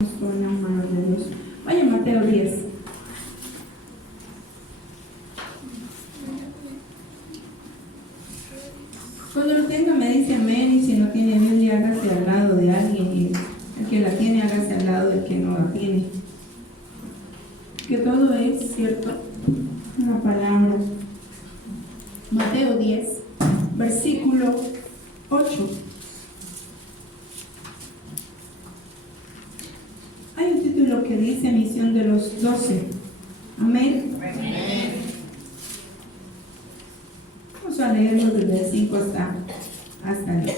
en las manos de Dios. Vaya Mateo 10. Cuando lo tenga me dice amén, y si no tiene Biblia hágase al lado de alguien, y el que la tiene hágase al lado del que no la tiene. Que todo es cierto, una palabra. Mateo 10, versículo 8. Hay un título que dice Misión de los 12. Amén. Amén. Vamos a leerlo desde el 5 hasta el 15.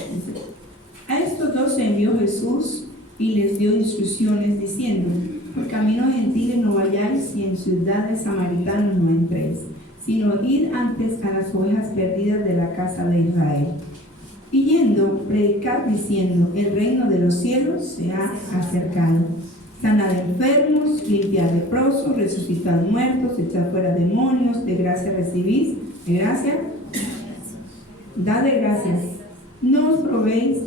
A estos 12 envió Jesús y les dio instrucciones diciendo: por caminos gentiles no vayáis, y en ciudades samaritanas no entréis, sino id antes a las ovejas perdidas de la casa de Israel. Y yendo, predicad diciendo: el reino de los cielos se ha acercado. Sanad enfermos, limpiad leprosos, resucitad muertos, echad fuera demonios, de gracia recibís, de gracia, dad de gracias. No os proveáis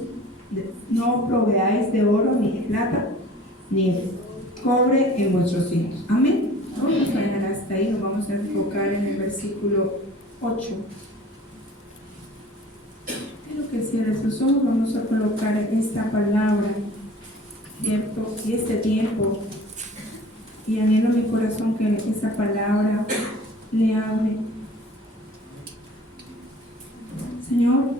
de oro, ni de plata, ni de cobre en vuestros hijos. Amén. Vamos a dejar hasta ahí, nos vamos a enfocar en el versículo 8. Quiero que cierres sus ojos, vamos a colocar esta palabra, ¿cierto? Y este tiempo, y anhelo en mi corazón que esa palabra le hable. Señor,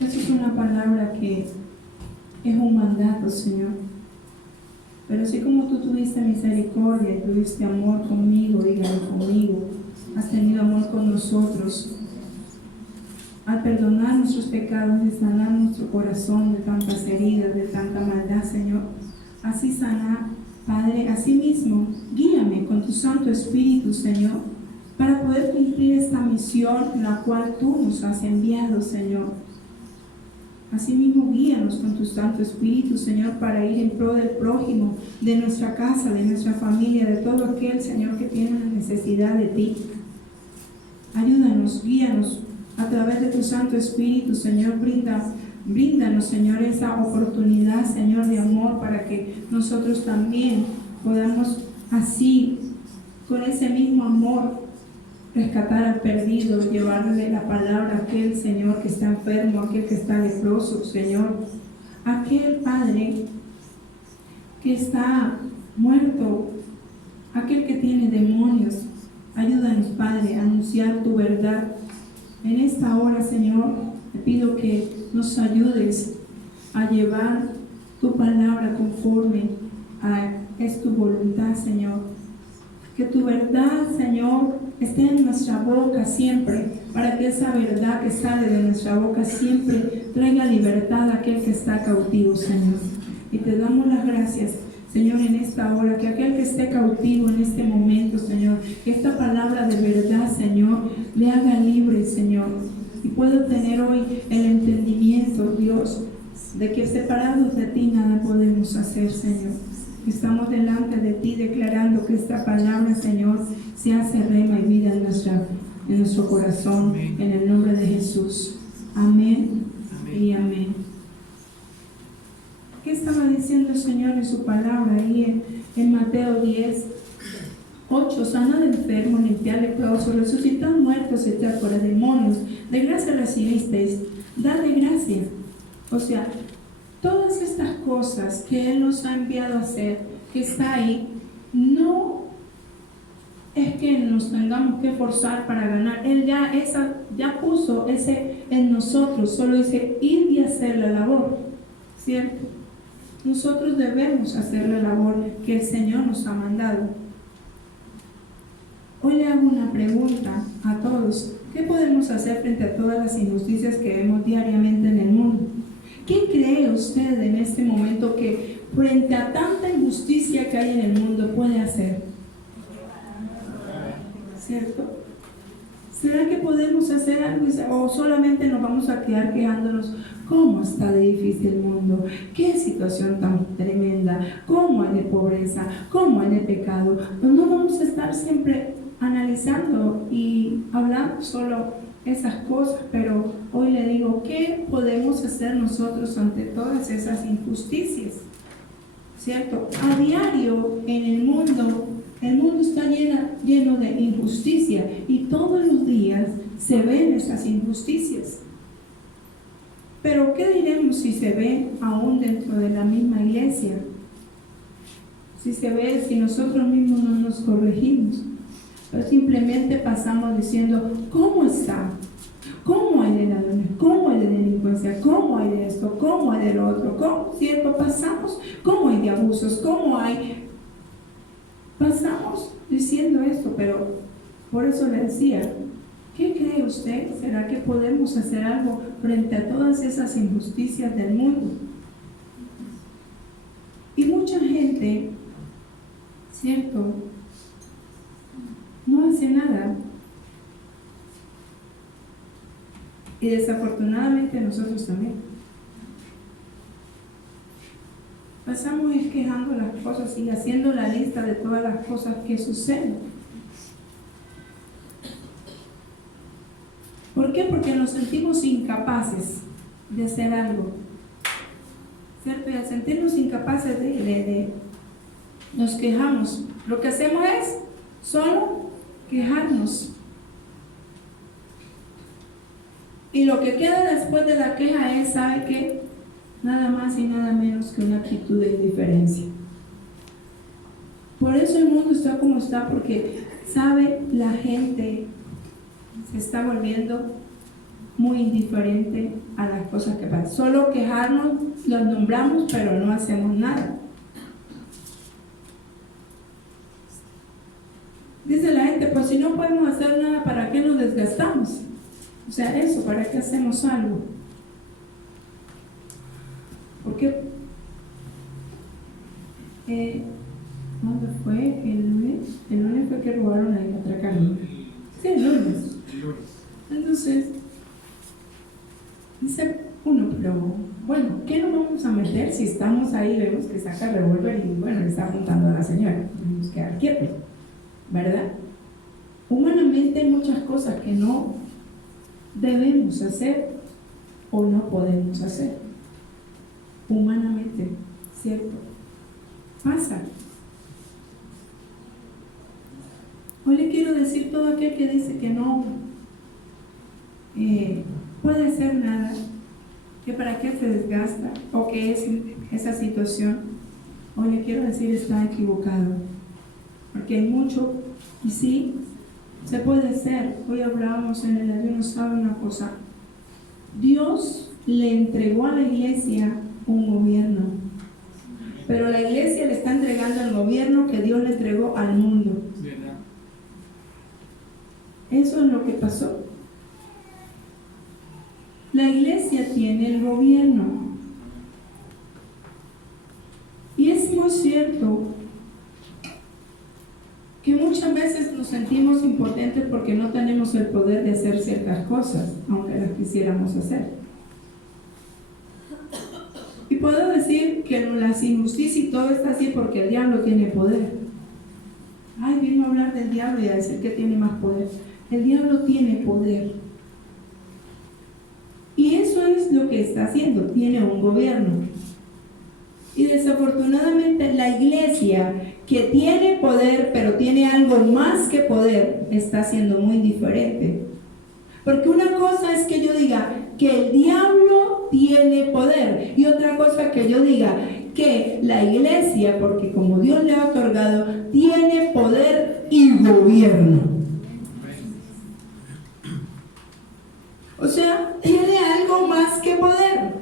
eso es una palabra que es un mandato, Señor. Pero así como tú tuviste misericordia y tuviste amor conmigo, dígame conmigo, has tenido amor con nosotros, al perdonar nuestros pecados y sanar nuestro corazón de tantas heridas, de tanta maldad, Señor. Así sana, Padre, así mismo, guíame con tu Santo Espíritu, Señor, para poder cumplir esta misión en la cual tú nos has enviado, Señor. Asimismo, guíanos con tu Santo Espíritu, Señor, para ir en pro del prójimo, de nuestra casa, de nuestra familia, de todo aquel, Señor, que tiene una necesidad de ti. Ayúdanos, guíanos a través de tu Santo Espíritu, Señor. Bríndanos, Señor, esa oportunidad, Señor, de amor, para que nosotros también podamos así, con ese mismo amor, rescatar al perdido, llevarle la palabra a aquel, Señor, que está enfermo, aquel que está leproso, Señor, aquel Padre que está muerto, aquel que tiene demonios. Ayúdanos, Padre, a anunciar tu verdad. En esta hora, Señor, te pido que nos ayudes a llevar tu palabra conforme a tu voluntad, Señor. Que tu verdad, Señor, esté en nuestra boca siempre, para que esa verdad que sale de nuestra boca siempre traiga libertad a aquel que está cautivo, Señor. Y te damos las gracias, Señor, en esta hora, que aquel que esté cautivo en este momento, Señor, que esta palabra de verdad, Señor, le haga libre, Señor, y pueda tener hoy el entendimiento, Dios, de que separados de ti nada podemos hacer, Señor. Estamos delante de ti declarando que esta palabra, Señor, se hace rema y vida en nuestro corazón, en el nombre de Jesús. Amén, amén y amén. ¿Qué estaba diciendo el Señor en su palabra ahí en Mateo 10, 8? Sanad enfermos, limpiad leprosos, resucitad muertos, echad fuera demonios, de gracia recibisteis, dad de gracia. O sea, todas estas cosas que Él nos ha enviado a hacer, que está ahí, no es que nos tengamos que forzar para ganar. Él ya puso ese en nosotros, solo dice ir y hacer la labor, ¿cierto? Nosotros debemos hacer la labor que el Señor nos ha mandado. Hoy le hago una pregunta a todos: ¿qué podemos hacer frente a todas las injusticias que vemos diariamente en el mundo? ¿Qué cree usted en este momento que frente a tanta injusticia que hay en el mundo puede hacer? ¿Cierto? ¿Será que podemos hacer algo o solamente nos vamos a quedar quejándonos? ¿Cómo está de difícil el mundo? ¿Qué situación tan tremenda? ¿Cómo hay de pobreza? ¿Cómo hay de pecado? Pues no vamos a estar siempre analizando y hablando solo esas cosas, pero hoy le digo, ¿qué podemos hacer nosotros ante todas esas injusticias? ¿Cierto? A diario en el mundo está lleno de injusticia y todos los días se ven esas injusticias. Pero ¿qué diremos si se ve aún dentro de la misma iglesia? Si nosotros mismos no nos corregimos, pero simplemente pasamos diciendo, ¿cómo está? ¿Cómo hay de ladrones? ¿Cómo hay de delincuencia? ¿Cómo hay de esto? ¿Cómo hay de lo otro? ¿Cómo? ¿Cierto? Pasamos, ¿cómo hay de abusos? ¿Cómo hay? Pasamos diciendo esto, pero por eso le decía, ¿qué cree usted? ¿Será que podemos hacer algo frente a todas esas injusticias del mundo? Y mucha gente, ¿cierto?, no hace nada. Y desafortunadamente nosotros también. Pasamos quejando las cosas y haciendo la lista de todas las cosas que suceden. ¿Por qué? Porque nos sentimos incapaces de hacer algo, ¿cierto? Y al sentirnos incapaces nos quejamos. Lo que hacemos es solo quejarnos. Y lo que queda después de la queja es, ¿sabe qué? Nada más y nada menos que una actitud de indiferencia. Por eso el mundo está como está, porque, ¿sabe? La gente se está volviendo muy indiferente a las cosas que pasan. Solo quejarnos, los nombramos, pero no hacemos nada. Dice la gente, pues si no podemos hacer nada, ¿para qué nos desgastamos? O sea, eso, ¿para qué hacemos algo? Porque ¿cuándo fue? ¿El lunes? El lunes fue que robaron ahí, atracaron. Sí, el lunes. Entonces, dice uno, pero bueno, ¿qué nos vamos a meter si estamos ahí, vemos que saca el revólver y bueno, le está apuntando a la señora? Tenemos que quedar quietos, ¿verdad? Humanamente hay muchas cosas que no debemos hacer o no podemos hacer. Humanamente, ¿cierto? Pasa. Hoy le quiero decir todo aquel que dice que no puede hacer nada, que para qué se desgasta o que es esa situación. Hoy le quiero decir, está equivocado, porque hay mucho y sí se puede hacer. Hoy hablábamos en el ayuno, sabe una cosa, Dios le entregó a la iglesia un gobierno, pero la iglesia le está entregando el gobierno que Dios le entregó al mundo. Eso es lo que pasó. La iglesia tiene el gobierno. Y es muy cierto que muchas veces nos sentimos impotentes porque no tenemos el poder de hacer ciertas cosas, aunque las quisiéramos hacer. Y puedo decir que las injusticias y todo está así porque el diablo tiene poder. Ay, vino a hablar del diablo y a decir que tiene más poder. El diablo tiene poder. Y eso es lo que está haciendo, tiene un gobierno. Y desafortunadamente la iglesia, que tiene poder, pero tiene algo más que poder, está siendo muy diferente. Porque una cosa es que yo diga que el diablo tiene poder, y otra cosa que yo diga que la iglesia, porque como Dios le ha otorgado, tiene poder y gobierno. O sea, tiene algo más que poder.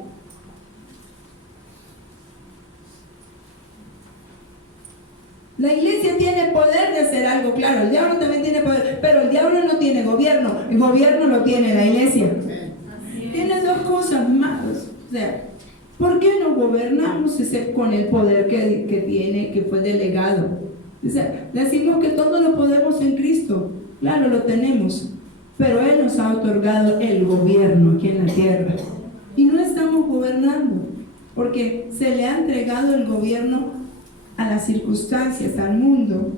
La iglesia tiene poder de hacer algo, claro, el diablo también tiene poder, pero el diablo no tiene gobierno, el gobierno lo tiene la iglesia. Tiene dos cosas más. O sea, ¿por qué no gobernamos con el poder que tiene, que fue delegado? O sea, decimos que todo lo podemos en Cristo, claro, lo tenemos, pero Él nos ha otorgado el gobierno aquí en la tierra. Y no estamos gobernando, porque se le ha entregado el gobierno a las circunstancias, al mundo.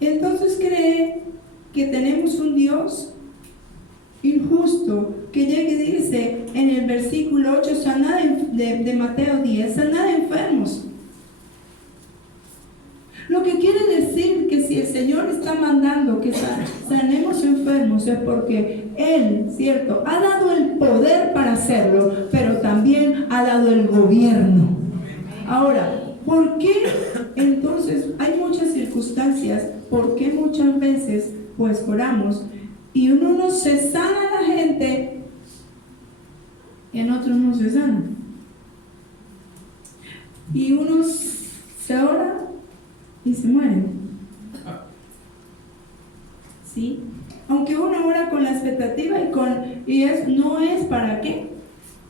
Entonces cree que tenemos un Dios injusto que llega y dice en el versículo 8, sanad de Mateo 10, sanad de enfermos. Lo que quiere decir que si el Señor está mandando que sanemos enfermos es porque Él, ¿cierto?, ha dado el poder para hacerlo, pero también ha dado el gobierno. Ahora, ¿por qué entonces hay muchas circunstancias? ¿Por qué muchas veces pues oramos y en unos se sana a la gente y en otros no se sana? Y unos se ora y se mueren. ¿Sí? Aunque uno ora con la expectativa no es para qué,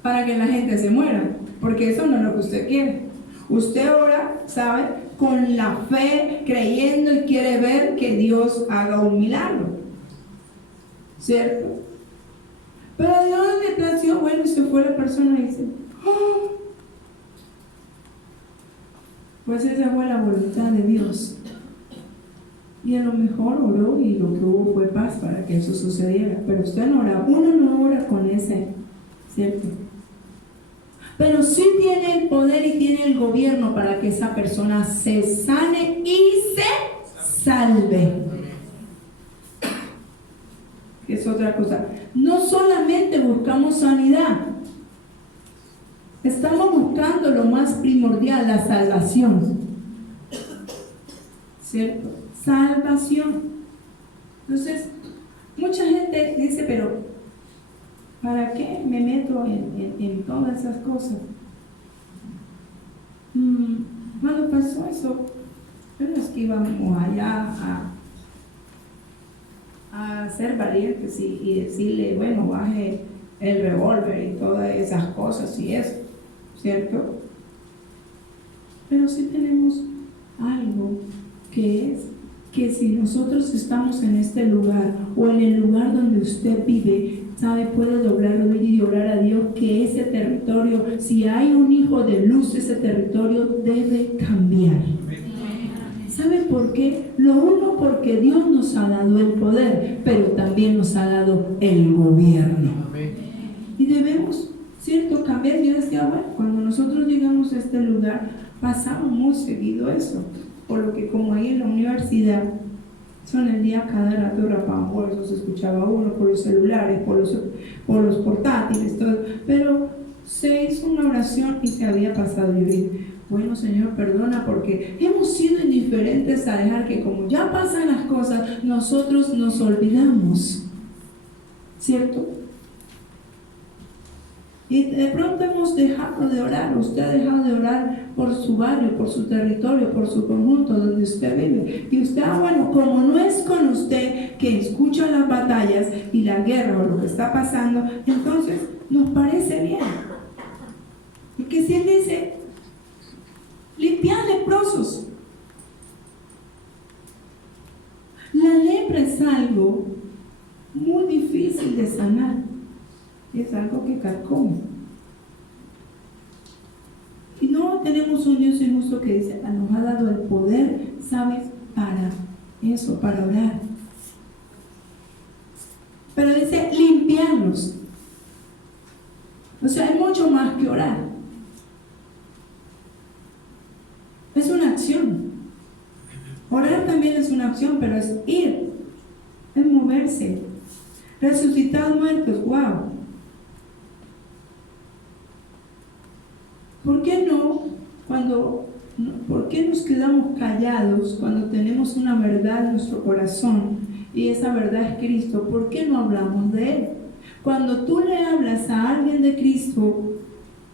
para que la gente se muera, porque eso no es lo que usted quiere. Usted ora, ¿sabe?, con la fe, creyendo y quiere ver que Dios haga un milagro, ¿cierto? Pero a Dios le plació, bueno, y se fue la persona y dice, ¡oh! Pues esa fue la voluntad de Dios. Y a lo mejor oró y lo que hubo fue paz para que eso sucediera. Pero usted no ora, uno no ora con ese, ¿cierto? Pero sí tiene el poder y tiene el gobierno para que esa persona se sane y se salve. Es otra cosa. No solamente buscamos sanidad, estamos buscando lo más primordial, la salvación, ¿cierto? Salvación. Entonces, mucha gente dice, pero ¿para qué me meto en todas esas cosas? Cuando pasó eso, pero es que íbamos allá a ser valientes y decirle, bueno, baje el revólver y todas esas cosas y eso, ¿cierto? Pero sí tenemos algo que es que si nosotros estamos en este lugar o en el lugar donde usted vive, sabe, puede doblar rodillas y orar a Dios que ese territorio, si hay un hijo de luz, ese territorio debe cambiar. ¿Sabe por qué? Lo uno, porque Dios nos ha dado el poder, pero también nos ha dado el gobierno. Y debemos, ¿cierto?, cambiar. Yo decía, bueno, cuando nosotros llegamos a este lugar, pasaba muy seguido eso. Por lo que como ahí en la universidad, son el día cada rato rapaban, por eso se escuchaba uno, por los celulares, por los portátiles, todo. Pero se hizo una oración y se había pasado. Yo dije, bueno, Señor, perdona, porque hemos sido indiferentes a dejar que como ya pasan las cosas, nosotros nos olvidamos, ¿cierto? Y de pronto hemos dejado de orar. Usted ha dejado de orar por su barrio, por su territorio, por su conjunto donde usted vive. Y usted, bueno, como no es con usted que escucha las batallas y la guerra o lo que está pasando, entonces nos parece bien. Porque si Él dice, limpiad leprosos. La lepra es algo muy difícil de sanar. Es algo que carcome. Y no tenemos un Dios injusto que dice, nos ha dado el poder, ¿sabes?, para eso, para orar. Pero dice limpiarnos. O sea, hay mucho más que orar. Es una acción. Orar también es una acción, pero es ir, es moverse. Resucitar muertos, wow. ¿Por qué por qué nos quedamos callados cuando tenemos una verdad en nuestro corazón y esa verdad es Cristo? ¿Por qué no hablamos de Él? Cuando tú le hablas a alguien de Cristo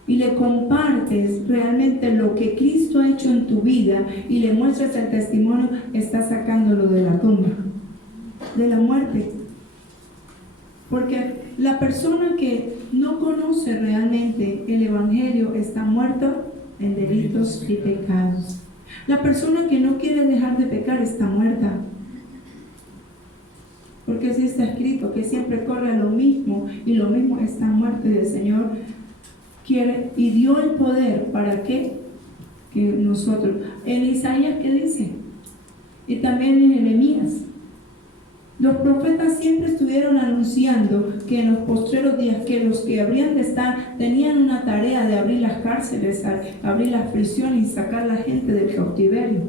y le compartes realmente lo que Cristo ha hecho en tu vida y le muestras el testimonio, estás sacándolo de la tumba, de la muerte. Porque la persona que no conoce realmente el Evangelio está muerta en delitos y pecados. La persona que no quiere dejar de pecar está muerta. Porque así está escrito, que siempre corre a lo mismo y lo mismo está muerto. Y el Señor quiere y dio el poder para que nosotros. En Isaías, ¿qué dice? Y también en Jeremías. Los profetas siempre estuvieron anunciando que en los postreros días que los que habrían de estar tenían una tarea de abrir las cárceles, abrir las prisiones y sacar a la gente del cautiverio.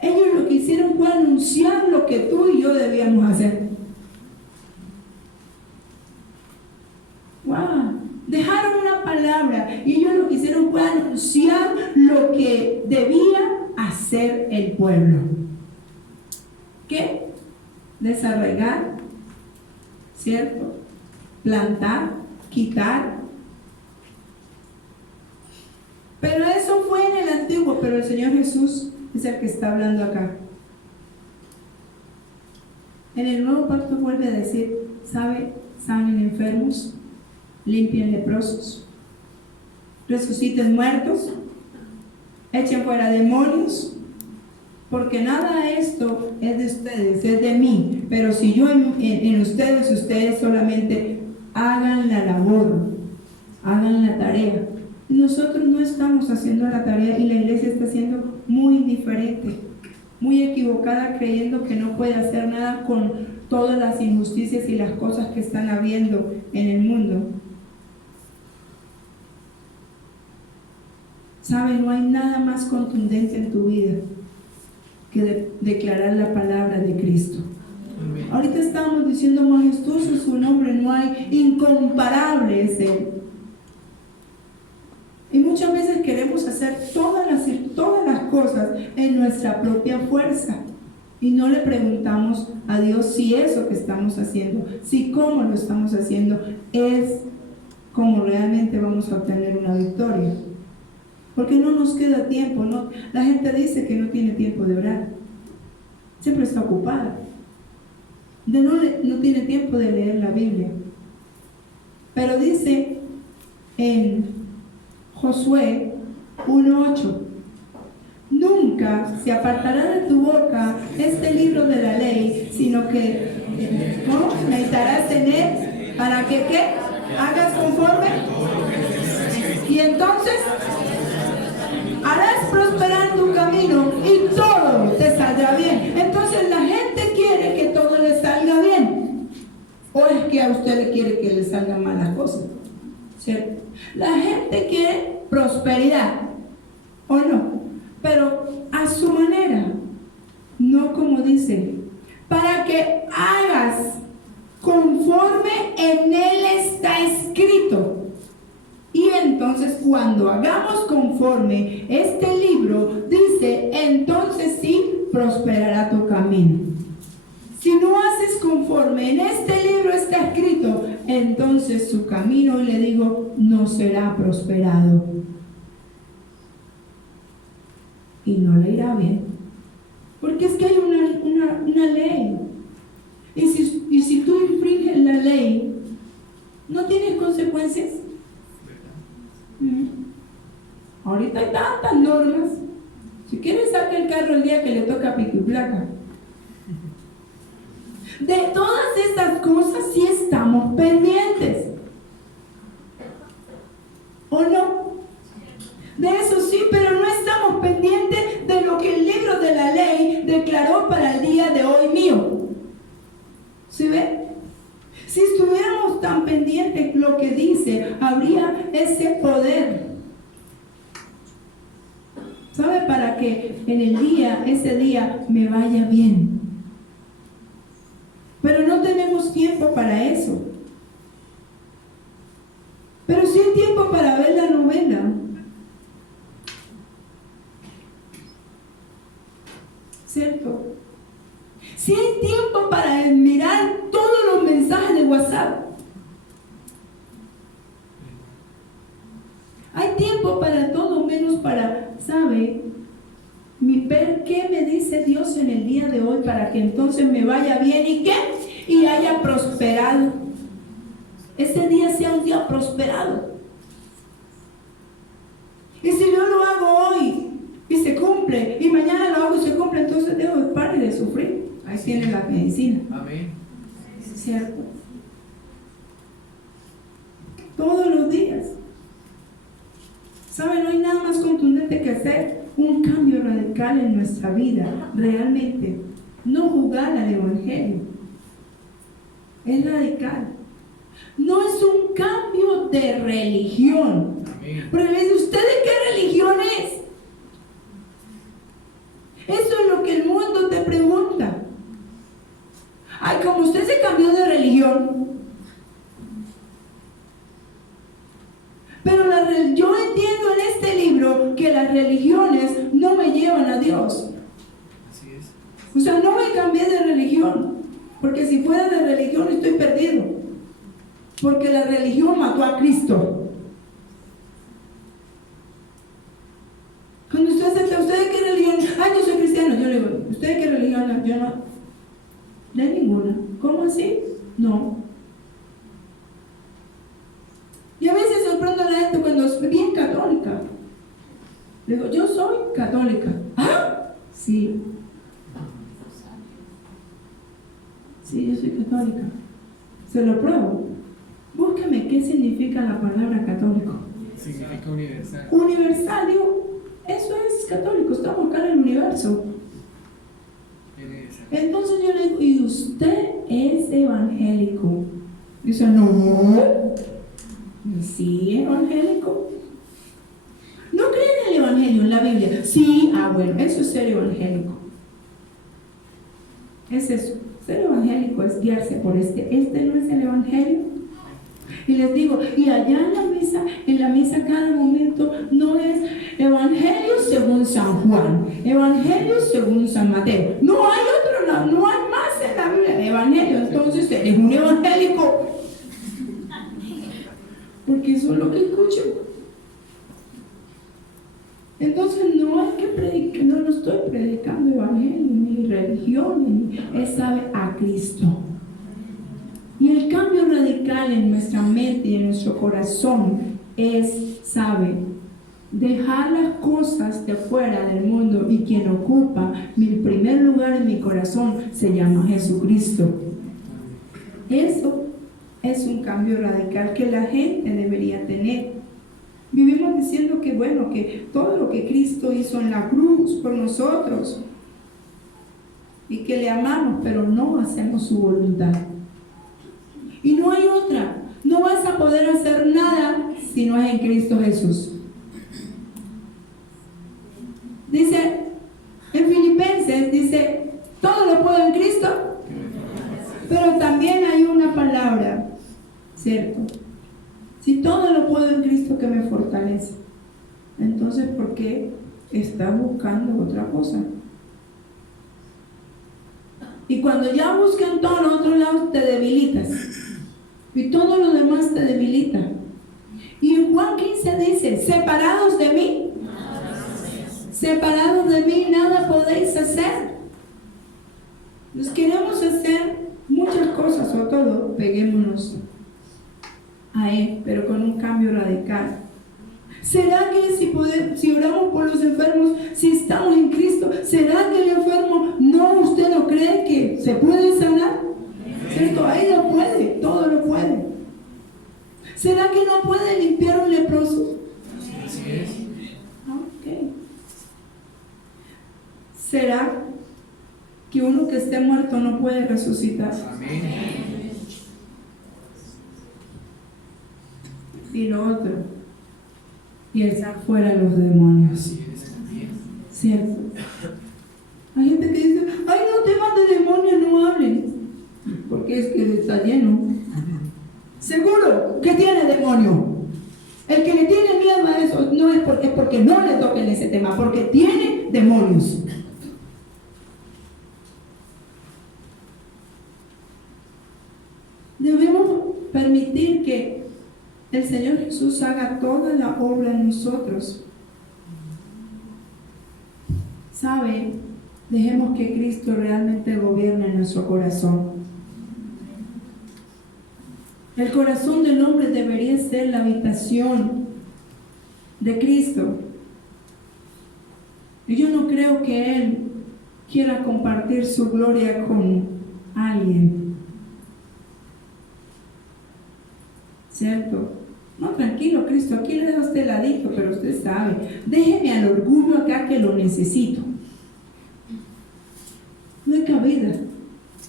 Ellos lo que hicieron fue anunciar lo que tú y yo debíamos hacer. ¡Wow! Dejaron una palabra y ellos lo que hicieron fue anunciar lo que debía hacer el pueblo. ¿Qué? Desarraigar, ¿cierto? Plantar, quitar. Pero eso fue en el antiguo, pero el Señor Jesús es el que está hablando acá. En el nuevo pacto vuelve a decir, ¿sabe? Sanen enfermos, limpien leprosos, resuciten muertos, echen fuera demonios. Porque nada de esto es de ustedes, es de mí. Pero si yo en ustedes, ustedes solamente hagan la labor, hagan la tarea. Nosotros no estamos haciendo la tarea y la iglesia está siendo muy diferente, muy equivocada, creyendo que no puede hacer nada con todas las injusticias y las cosas que están habiendo en el mundo. ¿Sabe? No hay nada más contundente en tu vida que declarar la palabra de Cristo. Amén. Ahorita estábamos diciendo majestuoso es su nombre, no hay, incomparable es Él. Y muchas veces queremos hacer todas las cosas en nuestra propia fuerza y no le preguntamos a Dios si eso que estamos haciendo, si cómo lo estamos haciendo es como realmente vamos a obtener una victoria. Porque no nos queda tiempo, ¿no? La gente dice que no tiene tiempo de orar. Siempre está ocupada. No tiene tiempo de leer la Biblia. Pero dice en Josué 1:8, nunca se apartará de tu boca este libro de la ley, sino que meditarás en él para que ¿qué? Hagas conforme. Y entonces harás prosperar tu camino y todo te saldrá bien. Entonces la gente quiere que todo le salga bien. ¿O es que a usted le quiere que le salgan malas cosas? ¿Cierto? La gente quiere prosperidad, ¿o no? Pero a su manera, no como dice, para que hagas conforme en él está escrito. Y entonces cuando hagamos conforme este libro, dice, entonces sí prosperará tu camino. Si no haces conforme en este libro está escrito, entonces su camino, y le digo, no será prosperado. Y no le irá bien. Porque es que hay una ley. Y si tú infringes la ley, ¿no tienes consecuencias? Ahorita hay tantas normas. Si quieres saca el carro el día que le toca pico y placa. De todas estas cosas sí estamos pendientes, ¿o no? De eso sí, pero no estamos pendientes de lo que el libro de la ley declaró para el día de hoy mío. ¿Sí ve? Si estuviéramos tan pendientes lo que dice, habría ese poder. ¿Sabe? Para que en ese día me vaya bien. Pero no tenemos tiempo para eso. Pero sí hay tiempo para ver la novela. ¿Cierto? Sí hay tiempo para mirar todos los mensajes de WhatsApp. Hay tiempo para todo menos para, ¿sabe? Ver qué me dice Dios en el día de hoy para que entonces me vaya bien y ¿qué? Y haya prosperado. Ese día sea un día prosperado. Y si yo lo hago hoy y se cumple, y mañana lo hago y se cumple, entonces dejo de parar y de sufrir. Ahí tiene la medicina. Amén. ¿Cierto? Todos los días. ¿Sabe? No hay nada más contundente que hacer un cambio radical en nuestra vida, realmente. no jugar al Evangelio. Es radical. No es un cambio de religión. Pero le dice, ¿usted de qué religión es? Eso es lo que el mundo te pregunta. Ay, como usted se cambió de religión. Pero yo entiendo en este libro que las religiones no me llevan a Dios. Así es. O sea, no me cambié de religión. Porque si fuera de religión estoy perdido. Porque la religión mató a Cristo. Cuando usted acepta, ¿usted de qué religión? Ay, yo soy cristiano. Yo le digo, ¿usted de qué religión? Yo no. De ninguna. ¿Cómo así? No. Y a veces sorprendo a la gente cuando es bien católica. Le digo, yo soy católica. ¿Ah? Sí. Sí, yo soy católica. Se lo pruebo. Búsqueme qué significa la palabra católico. Significa universal. Universal, digo, eso es católico, estamos acá en el universo. Entonces yo le digo, ¿y usted es evangélico? Dice, no. Sí, evangélico. ¿No creen en el evangelio, en la Biblia? Sí, bueno, eso es ser evangélico. Es eso. Ser evangélico es guiarse por este no es el evangelio. Y les digo, y allá en la misa cada momento no es evangelio según San Juan, evangelio según San Mateo. No hay otro, no hay más en la Biblia de evangelio. Entonces eres un evangélico. Porque eso es lo que escucho. Entonces no hay que predicar, no estoy predicando evangelio, ni religión, es sabe a Cristo. Y el cambio radical en nuestra mente y en nuestro corazón es, sabe, dejar las cosas de fuera del mundo, y quien ocupa el primer lugar en mi corazón se llama Jesucristo. Eso es un cambio radical que la gente debería tener. Vivimos diciendo que bueno, que todo lo que Cristo hizo en la cruz por nosotros y que le amamos, pero no hacemos su voluntad. Y no hay otra. No vas a poder hacer nada si no es en Cristo Jesús. Dice en Filipenses, dice, todo lo puedo en Cristo, pero también hay una palabra, ¿cierto? Si todo lo puedo en Cristo que me fortalece, entonces ¿por qué estás buscando otra cosa? Y cuando ya buscan todo en otro lado te debilitas. Y todo lo demás te debilita. Y en Juan 15 dice, separados de mí nada podéis hacer. Nos queremos hacer muchas cosas o todo, peguémonos a Él, pero con un cambio radical. ¿Será que si oramos por los enfermos, si estamos en Cristo, será que el enfermo usted no cree que se puede sanar? ¿Cierto? Ahí lo puede, todo lo puede. ¿Será que no puede limpiar un leproso? Así es. Ok. ¿Será que uno que esté muerto no puede resucitar? Amén. Y lo otro, y echar fuera los demonios. Así es también. ¿Cierto? Hay gente que dice, ay, no, temas de demonios no hablen, porque es que está lleno. Seguro que tiene demonio. El que le tiene miedo a eso no es porque no le toquen ese tema, porque tiene demonios. Debemos permitir que el Señor Jesús haga toda la obra en nosotros. ¿Sabe? Dejemos que Cristo realmente gobierne nuestro corazón. El corazón del hombre debería ser la habitación de Cristo. Y yo no creo que Él quiera compartir su gloria con alguien. ¿Cierto? No, tranquilo, Cristo, aquí le dejo a usted ladito, pero usted sabe, déjeme al orgullo acá que lo necesito. No hay cabida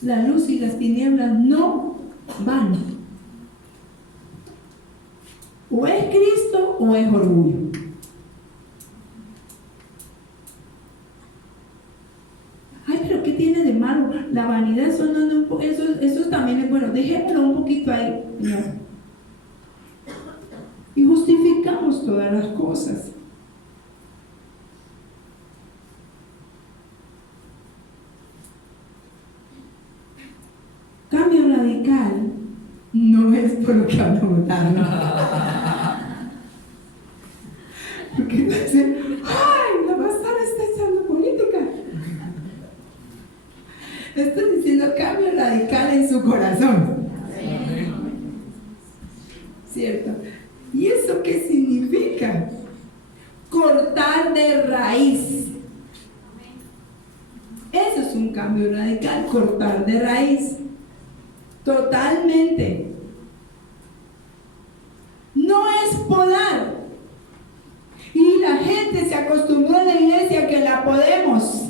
la luz y las tinieblas no van. O es Cristo o es orgullo. Ay, pero ¿qué tiene de malo? La vanidad, eso también es bueno. Dejémoslo un poquito ahí, Señor. Y justificamos todas las cosas. Cambio radical no es por lo que hablamos tarde. Porque dice, ¡ay! La pastora está echando política. Estoy diciendo cambio radical en su corazón. ¿Cierto? ¿Y eso qué significa? Cortar de raíz. Eso es un cambio radical, cortar de raíz. Totalmente. No es podar. Y la gente se acostumbró en la iglesia que la podemos.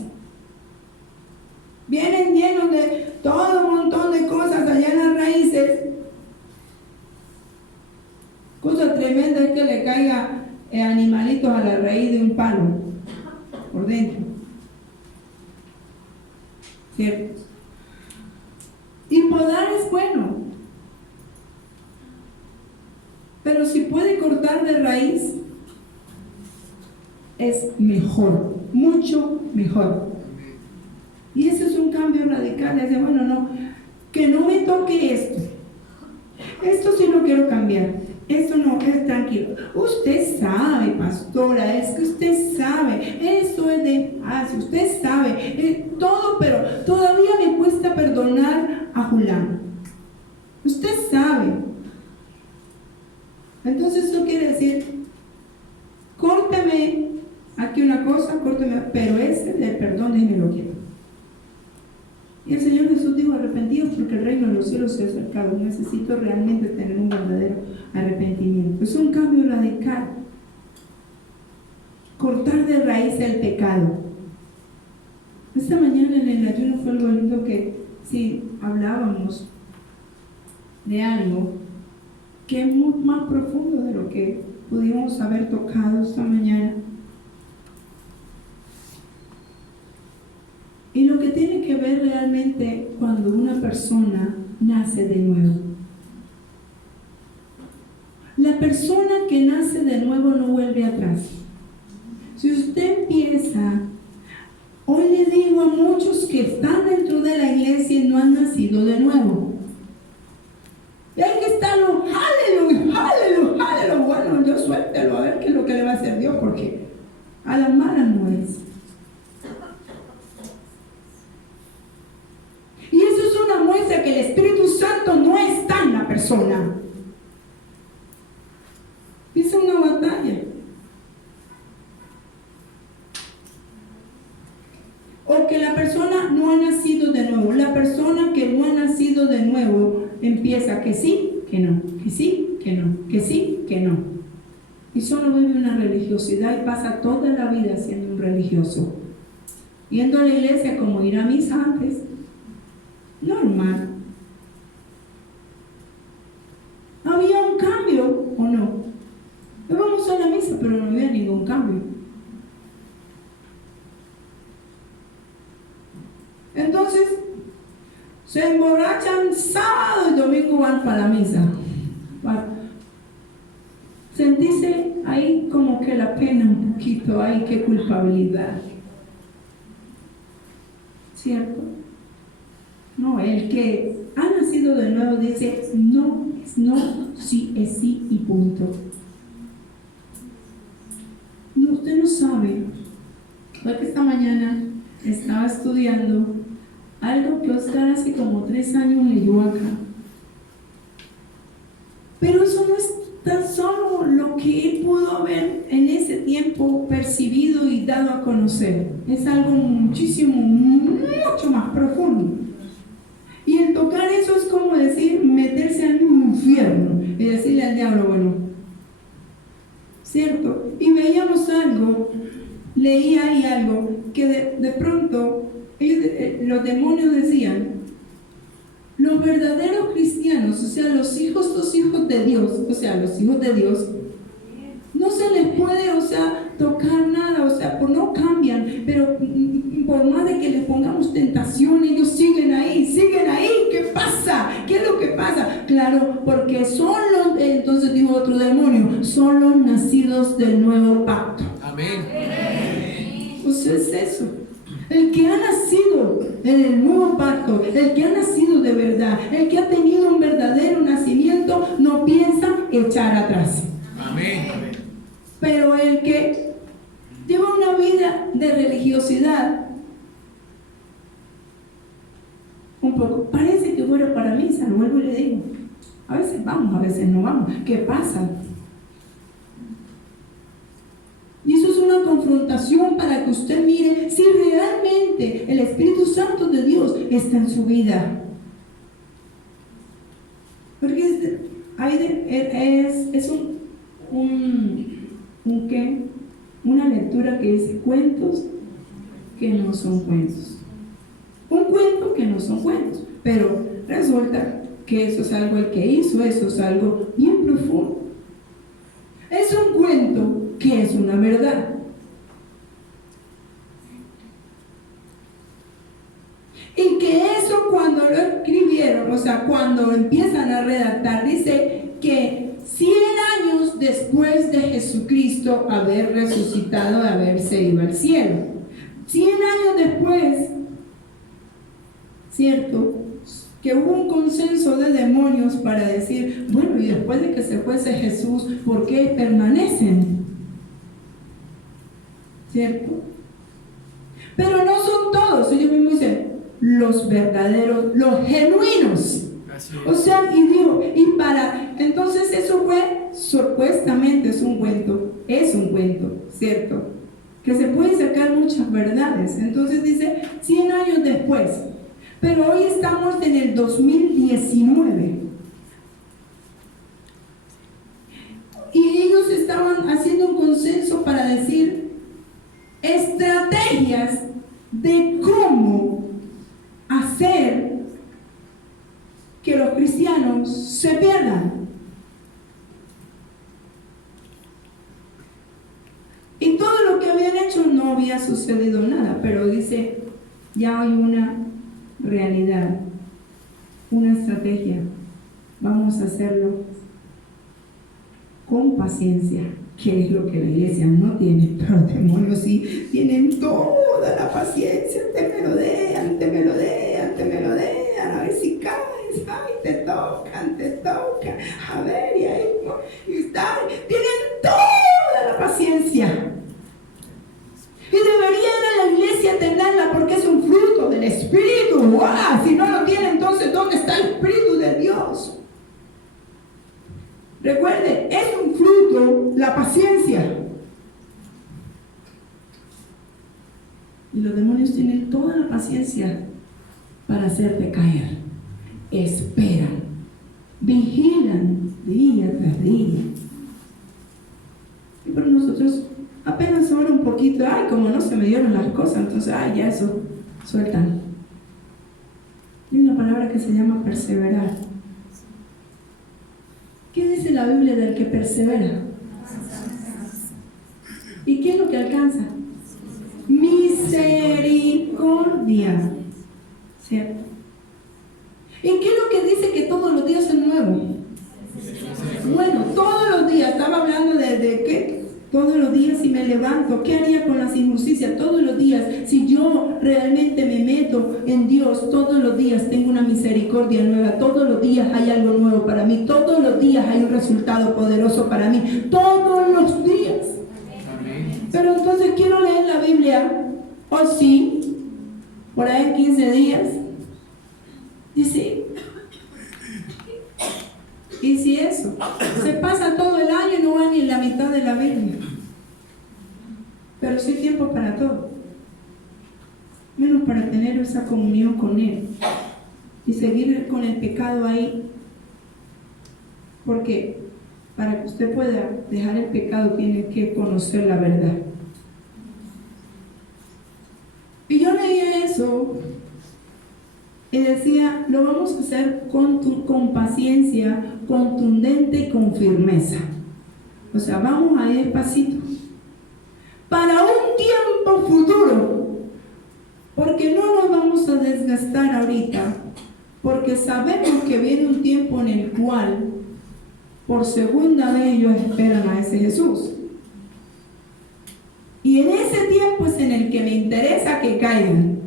Vienen llenos de todo un montón de cosas allá en las raíces. Cosa tremenda es que le caiga animalitos a la raíz de un palo por dentro. ¿Cierto? Y podar es bueno. Pero si puede cortar de raíz, es mejor, mucho mejor. Y ese es un cambio radical. Es de, bueno, no, que no me toque esto. Esto sí lo quiero cambiar. Esto no, es tranquilo. Usted sabe, pastora, es que usted sabe. Eso es de, si usted sabe, todo, pero todavía me cuesta perdonar a Julián. Usted sabe. Entonces eso quiere decir, córteme aquí una cosa, córteme, pero ese del perdón déjeme lo quiero. Y el Señor Jesús dijo, arrepentidos porque el reino de los cielos se ha acercado. Necesito realmente tener un verdadero arrepentimiento. Es un cambio radical. Cortar de raíz el pecado. Esta mañana en el ayuno fue algo lindo que si hablábamos de algo que es mucho más profundo de lo que pudimos haber tocado esta mañana. Y lo que tiene que ver realmente cuando una persona nace de nuevo. La persona que nace de nuevo no vuelve atrás. Si usted empieza, hoy le digo a muchos que están dentro de la iglesia y no han nacido de nuevo. Y hay que estar, aleluya, aleluya, aleluya. Bueno, yo suéltelo a ver qué es lo que le va a hacer Dios, porque a la mala no es. Y eso es una muestra que el Espíritu Santo no está en la persona. Es una batalla. O que la persona no ha nacido de nuevo. La persona que no ha nacido de nuevo empieza que sí, que no, que sí, que no, que sí, que no. Y solo vive una religiosidad y pasa toda la vida siendo un religioso. Yendo a la iglesia como ir a misa antes. Normal. ¿Había un cambio o no? Vamos a la misa, pero no había ningún cambio. Entonces, se emborrachan sábado y domingo van para la misa. Sentirse ahí como que la pena un poquito, ay, qué culpabilidad. ¿Cierto? No, el que ha nacido de nuevo dice, no es no, sí es sí y punto. No, usted no sabe. Porque esta mañana estaba estudiando algo que Oscar hace como 3 años leyó acá. Pero eso no es tan solo lo que él pudo haber en ese tiempo percibido y dado a conocer. Es algo muchísimo, mucho más profundo. Y el tocar eso es como decir, meterse al infierno y decirle al diablo, bueno, ¿cierto? Y veíamos algo, leía ahí algo, que de pronto ellos, los demonios decían, Los verdaderos cristianos, o sea, los hijos de Dios, no se les puede, o sea, tocar nada, o sea, pues no cambian, pero por más de que les pongamos tentación, ellos siguen ahí, ¿qué pasa? ¿Qué es lo que pasa? Claro, porque son los, entonces dijo otro demonio, son los nacidos del nuevo pacto. Amén. Pues es eso. El que ha nacido en el nuevo pacto, el que ha nacido de verdad, el que ha tenido un verdadero nacimiento, no piensa echar atrás. Amén. Pero el que lleva una vida de religiosidad, un poco, parece que fuera para misa, lo vuelvo y le digo, a veces vamos, a veces no vamos, ¿qué pasa? Y eso es una confrontación para que usted mire si realmente el Espíritu Santo de Dios está en su vida. Porque es una lectura que dice cuentos que no son cuentos. Un cuento que no son cuentos. Pero resulta que eso es algo el que hizo, eso es algo bien profundo. Es un cuento que es una verdad. Y que eso cuando lo escribieron, o sea, cuando empiezan a redactar, dice que 100 años después de Jesucristo haber resucitado, de haberse ido al cielo. 100 años después, ¿cierto? Que hubo un consenso de demonios para decir, bueno, y después de que se fuese Jesús, ¿por qué permanecen? ¿Cierto? Pero no son todos, ellos mismos dicen, los verdaderos, los genuinos. O sea, y digo, entonces eso fue, supuestamente es un cuento, ¿cierto? Que se pueden sacar muchas verdades. Entonces dice, 100 años después. Pero hoy estamos en el 2019. Y ellos estaban haciendo un consenso para decir estrategias de cómo hacer que los cristianos se pierdan. Y todo lo que habían hecho no había sucedido nada, pero dice, ya hay una realidad, una estrategia. Vamos a hacerlo con paciencia, que es lo que la iglesia no tiene, pero los demonios sí tienen toda la paciencia. Te melodean, a ver si caes, ay, te tocan, a ver, y ahí están, tienen toda la paciencia. Y debería la iglesia tenerla porque es un fruto del Espíritu. ¡Wow! Si no lo tiene, entonces ¿dónde está el Espíritu de Dios? Recuerde, es un fruto la paciencia. Y los demonios tienen toda la paciencia para hacerte caer. Esperan, vigilan día tras día. Y por nosotros apenas ora un poquito, ay, como no se me dieron las cosas, entonces, ay, ya eso, sueltan. Hay una palabra que se llama perseverar. ¿Qué dice la Biblia del que persevera? ¿Y qué es lo que alcanza? Misericordia. ¿Cierto? ¿Y qué es lo que dice que todos los días es nuevo? Bueno, todos los días, estaba hablando de qué. Todos los días si me levanto, ¿qué haría con las injusticias? Todos los días, si yo realmente me meto en Dios, todos los días tengo una misericordia nueva, todos los días hay algo nuevo para mí, todos los días hay un resultado poderoso para mí, todos los días. Pero entonces quiero leer la Biblia, hoy sí, por ahí en 15 días, dice, y si eso, se pasa todo el año y no va ni en la mitad de la Biblia. Pero sí hay tiempo para todo. Menos para tener esa comunión con Él. Y seguir con el pecado ahí. Porque para que usted pueda dejar el pecado tiene que conocer la verdad. Y yo leía eso y decía, lo vamos a hacer con paciencia, contundente y con firmeza. O sea, vamos a ir despacito. Para un tiempo futuro, porque no nos vamos a desgastar ahorita, porque sabemos que viene un tiempo en el cual por segunda vez ellos esperan a ese Jesús. Y en ese tiempo es en el que me interesa que caigan.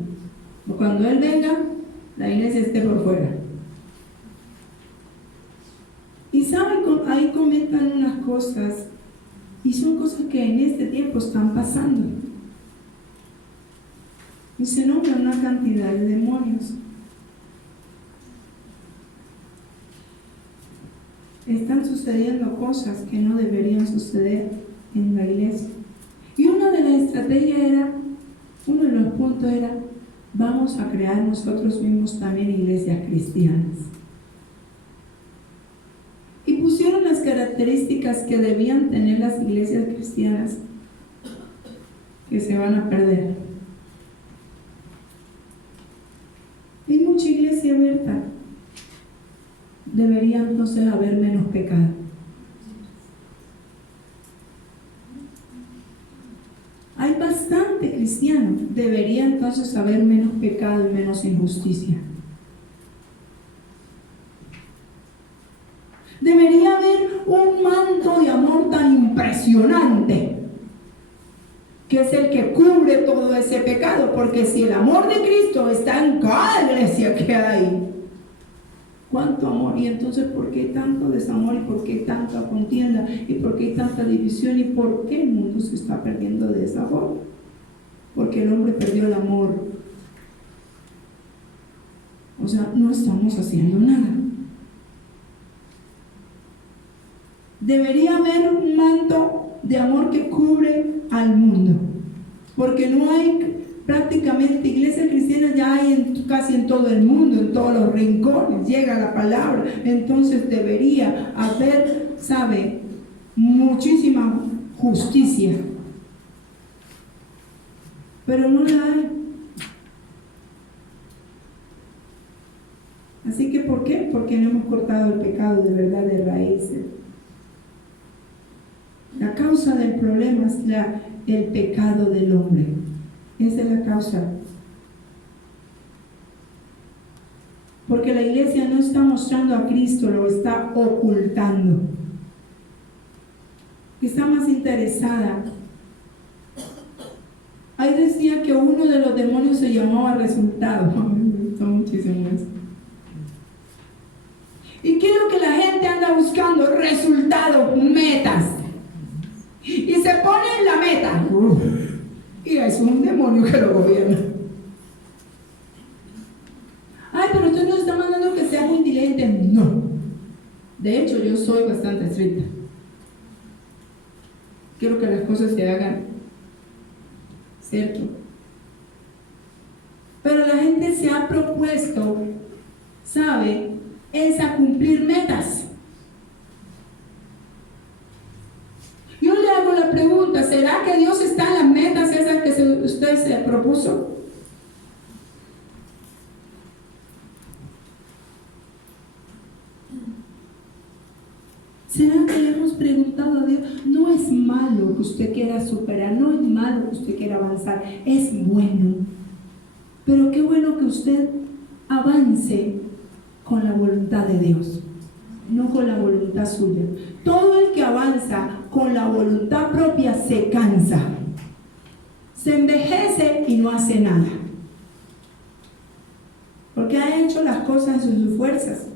Cuando Él venga, la iglesia esté por fuera. Y saben, ahí comentan unas cosas, y son cosas que en este tiempo están pasando. Y se nombran una cantidad de demonios. Están sucediendo cosas que no deberían suceder en la iglesia. Y una de las estrategias era, uno de los puntos era, vamos a crear nosotros mismos también iglesias cristianas. Y pusieron las características que debían tener las iglesias cristianas que se van a perder. Hay mucha iglesia abierta. Debería entonces haber menos pecado. Hay bastante cristiano. Debería entonces haber menos pecado y menos injusticia. Debería haber un manto de amor tan impresionante, que es el que cubre todo ese pecado, porque si el amor de Cristo está en cada iglesia que hay, ¿cuánto amor? Y entonces, ¿por qué tanto desamor? ¿Y por qué tanta contienda? ¿Y por qué tanta división? ¿Y por qué el mundo se está perdiendo de esa forma? Porque el hombre perdió el amor. O sea, no estamos haciendo nada. Debería haber un manto de amor que cubre al mundo, porque no hay prácticamente iglesias cristianas, ya hay casi en todo el mundo, en todos los rincones, llega la palabra. Entonces debería haber, ¿sabe?, muchísima justicia, pero no la hay. Así que, ¿por qué? Porque no hemos cortado el pecado de verdad de raíces. La causa del problema es el pecado del hombre. Esa es la causa. Porque la iglesia no está mostrando a Cristo, lo está ocultando. Está más interesada. Ahí decía que uno de los demonios se llamaba resultado. Me gustó muchísimo eso. ¿Y qué es lo que la gente anda buscando? Resultados, metas. Y se pone en la meta. Y es un demonio que lo gobierna. Ay, pero usted nos está mandando que sea muy diligente. No. De hecho, yo soy bastante estricta. Quiero que las cosas se hagan, ¿cierto? Pero la gente se ha propuesto, ¿sabe?, es a cumplir metas. Yo le hago la pregunta, ¿será que Dios está en las metas esas que usted se propuso? ¿Será que le hemos preguntado a Dios? No es malo que usted quiera superar, no es malo que usted quiera avanzar, es bueno. Pero qué bueno que usted avance con la voluntad de Dios, no con la voluntad suya. Todo el que avanza con la voluntad propia se cansa, se envejece y no hace nada, porque ha hecho las cosas en sus fuerzas.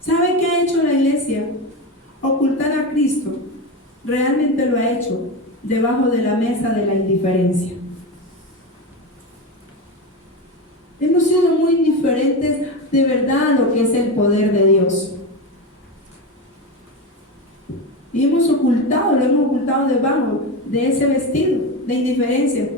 ¿Sabe qué ha hecho la iglesia? Ocultar a Cristo. Realmente lo ha hecho debajo de la mesa de la indiferencia. Hemos sido muy indiferentes de verdad a lo que es el poder de Dios. Y hemos ocultado, lo hemos ocultado debajo de ese vestido de indiferencia.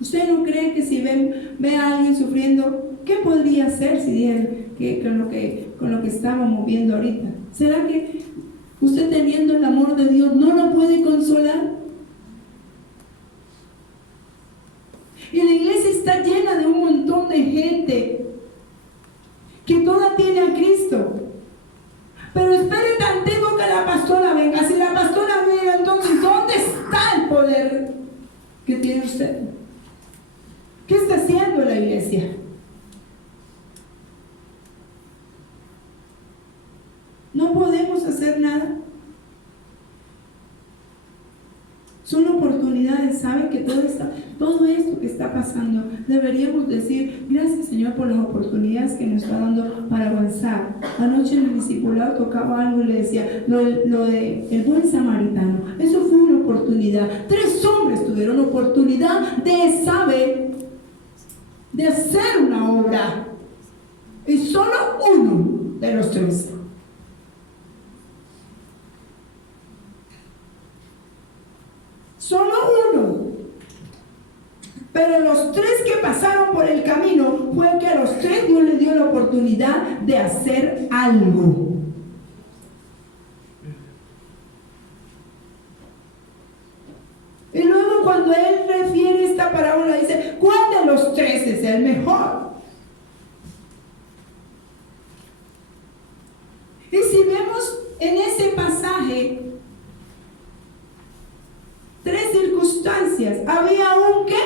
¿Usted no cree que si ve a alguien sufriendo, qué podría hacer si dijera que con lo que estábamos viendo ahorita? ¿Será que usted, teniendo el amor de Dios, no lo puede consolar? Y la iglesia está llena de un montón de gente que toda tiene a Cristo. Pero espere tantito que la pastora venga. Si la pastora viene, entonces ¿dónde está el poder que tiene usted? ¿Qué está haciendo la iglesia? No podemos hacer nada. Son oportunidades. Saben que todo esto que está pasando, deberíamos decir gracias, Señor, por las oportunidades que nos está dando para avanzar. Anoche en el discipulado tocaba algo y le decía lo de el buen samaritano. Eso fue una oportunidad. 3 hombres tuvieron oportunidad de saber, de hacer una obra, y solo uno de los 3. Solo uno. Pero los 3 que pasaron por el camino, fue que a los 3 Dios les dio la oportunidad de hacer algo. Y luego cuando él refiere esta parábola, dice, ¿cuál de los 3 es el mejor? Y si vemos en ese pasaje 3 circunstancias. Había un ¿qué?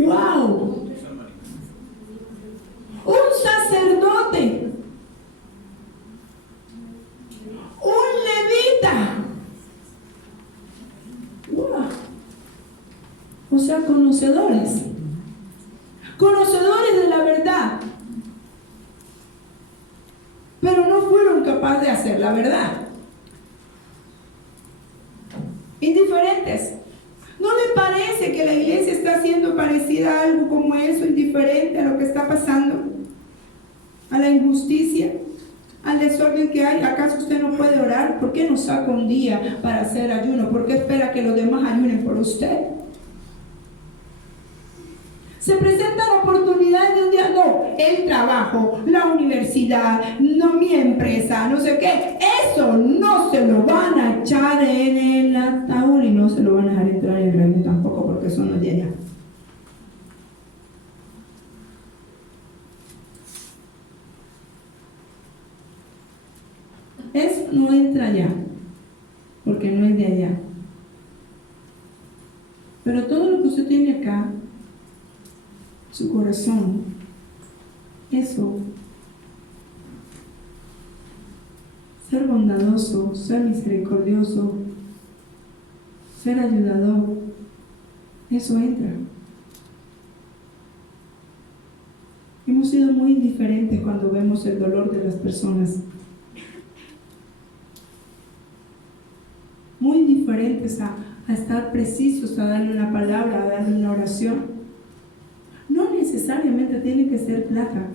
¡Wow! Un sacerdote, un levita. ¡Wow! O sea, conocedores de la verdad, pero no fueron capaces de hacer la verdad. Indiferentes. ¿No le parece que la iglesia está siendo parecida a algo como eso, indiferente a lo que está pasando? A la injusticia, al desorden que hay. ¿Acaso usted no puede orar? ¿Por qué no saca un día para hacer ayuno? ¿Por qué espera que los demás ayunen por usted? Se presentan oportunidades de un día, no, el trabajo, la universidad, no mi empresa, no sé qué. Eso no se lo van a echar en el ataúd y no se lo van a dejar entrar en el reino tampoco, porque eso no es de allá. Eso no entra allá, porque no es de allá. Pero todo lo que usted tiene acá, su corazón, eso, ser bondadoso, ser misericordioso, ser ayudador, eso entra. Hemos sido muy indiferentes cuando vemos el dolor de las personas, muy indiferentes a estar precisos, a darle una palabra, a darle una oración. No necesariamente tiene que ser plata.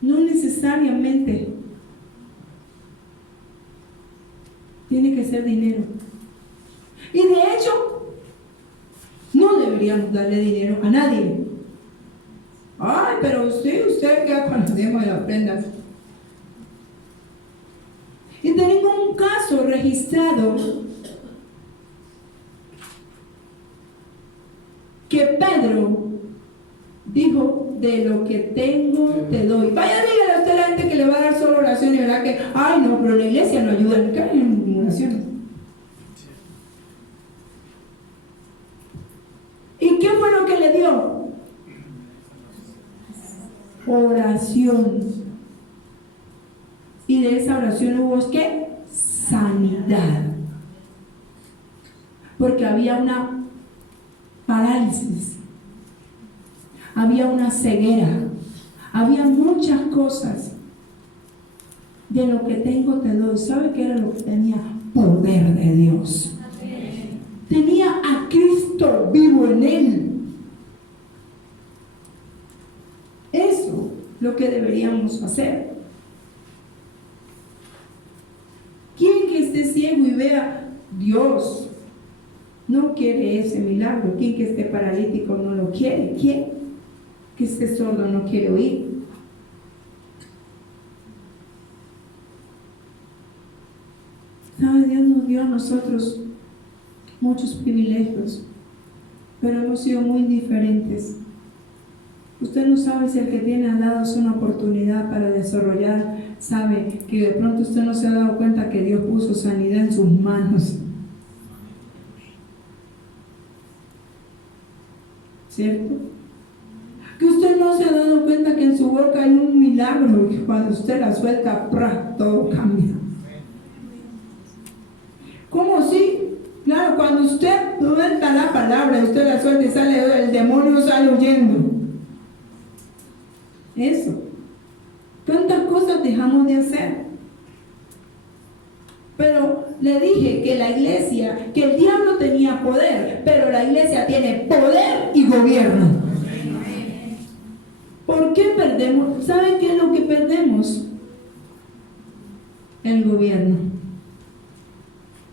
No necesariamente tiene que ser dinero. Y de hecho, no deberíamos darle dinero a nadie. Ay, pero usted que conocemos de las prendas. Y tenemos un caso registrado que Pedro dijo, de lo que tengo te doy. Vaya, dígale a usted a la gente que le va a dar solo oración y verá que, ay no, pero la iglesia no ayuda, me caen en oraciones. ¿Y qué fue lo que le dio? Oración. Y de esa oración hubo ¿qué? Sanidad. Porque había una parálisis, había una ceguera, había muchas cosas. De lo que tengo te doy. ¿Sabe qué era lo que tenía? Poder de Dios. Tenía a Cristo vivo en él. Eso es lo que deberíamos hacer. ¿Quién que esté ciego y vea? Dios no quiere ese milagro. ¿Quién que esté paralítico no lo quiere? ¿Quién que esté sordo no quiere oír? ¿Sabe? Dios dio a nosotros muchos privilegios, pero hemos sido muy indiferentes. Usted no sabe si el que tiene al lado es una oportunidad para desarrollar, sabe que de pronto usted no se ha dado cuenta que Dios puso sanidad en sus manos. ¿Cierto? Que usted no se ha dado cuenta que en su boca hay un milagro y cuando usted la suelta, ¡prá!, todo cambia. ¿Cómo sí? Claro, cuando usted suelta la palabra, usted la suelta y sale, el demonio sale huyendo. Eso. ¿Cuántas cosas dejamos de hacer? Pero le dije que la iglesia, que el diablo tenía poder, pero la iglesia tiene poder y gobierno. ¿Por qué perdemos? ¿Saben qué es lo que perdemos? El gobierno.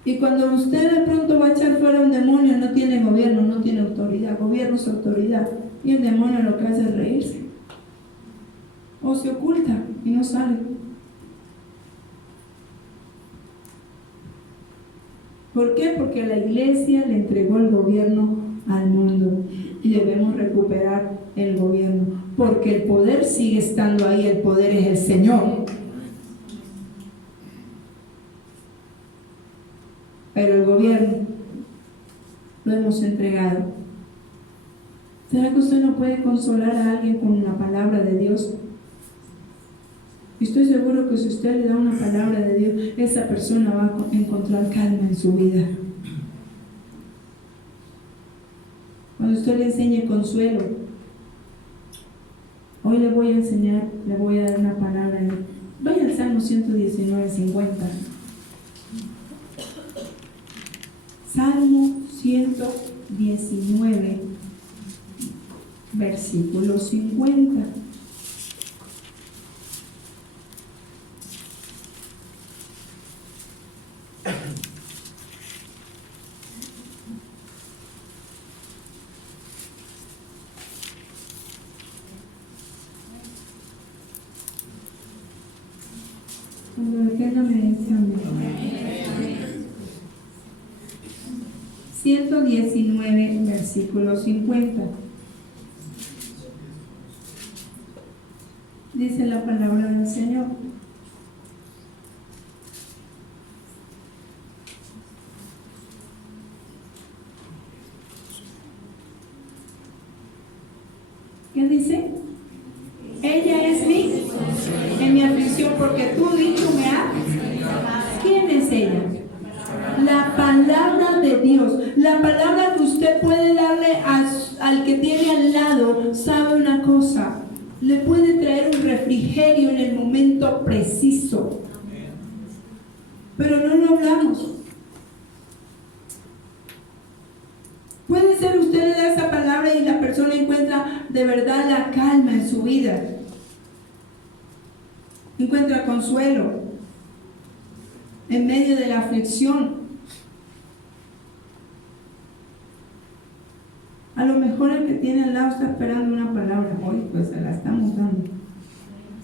Y cuando usted de pronto va a echar fuera un demonio, no tiene gobierno, no tiene autoridad. Gobierno es autoridad. Y el demonio lo que hace es reírse. O se oculta y no sale. ¿Por qué? Porque la iglesia le entregó el gobierno al mundo y debemos recuperar el gobierno, porque el poder sigue estando ahí, el poder es el Señor. Pero el gobierno lo hemos entregado. ¿Será que usted no puede consolar a alguien con la palabra de Dios? Estoy seguro que si usted le da una palabra de Dios, esa persona va a encontrar calma en su vida. Cuando usted le enseñe consuelo, hoy le voy a enseñar, le voy a dar una palabra. Vaya al Salmo 119, 50. Salmo 119, versículo 50. Cuando me queda me dice amén. 119, versículo 50. Dice la palabra del Señor. ¿Qué dice? Ella es en mi aflicción, porque tú dicho me has. ¿Quién es ella? La palabra de Dios, la palabra que usted puede darle al que tiene al lado. Sabe una cosa, le puede traer un refrigerio en el momento preciso, pero no lo hablamos. Puede ser usted le da esa palabra y la persona encuentra de verdad la calma en su vida, encuentra consuelo en medio de la aflicción. A lo mejor el que tiene al lado está esperando una palabra. Hoy pues se la estamos dando.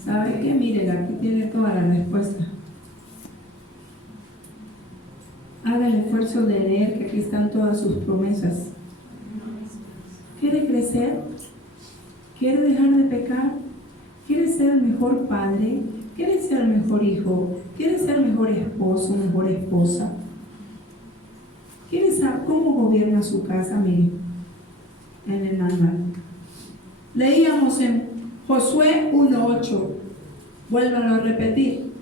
¿Sabe qué? Mire, aquí tiene toda la respuesta. Haga el esfuerzo de leer, que aquí están todas sus promesas. ¿Quiere crecer? ¿Quiere dejar de pecar? ¿Quiere ser el mejor padre? ¿Quiere ser el mejor hijo? ¿Quiere ser el mejor esposo, mejor esposa? ¿Quiere saber cómo gobierna su casa? Mire, en el manual. Leíamos en Josué 1:8. Vuélvanlo a repetir.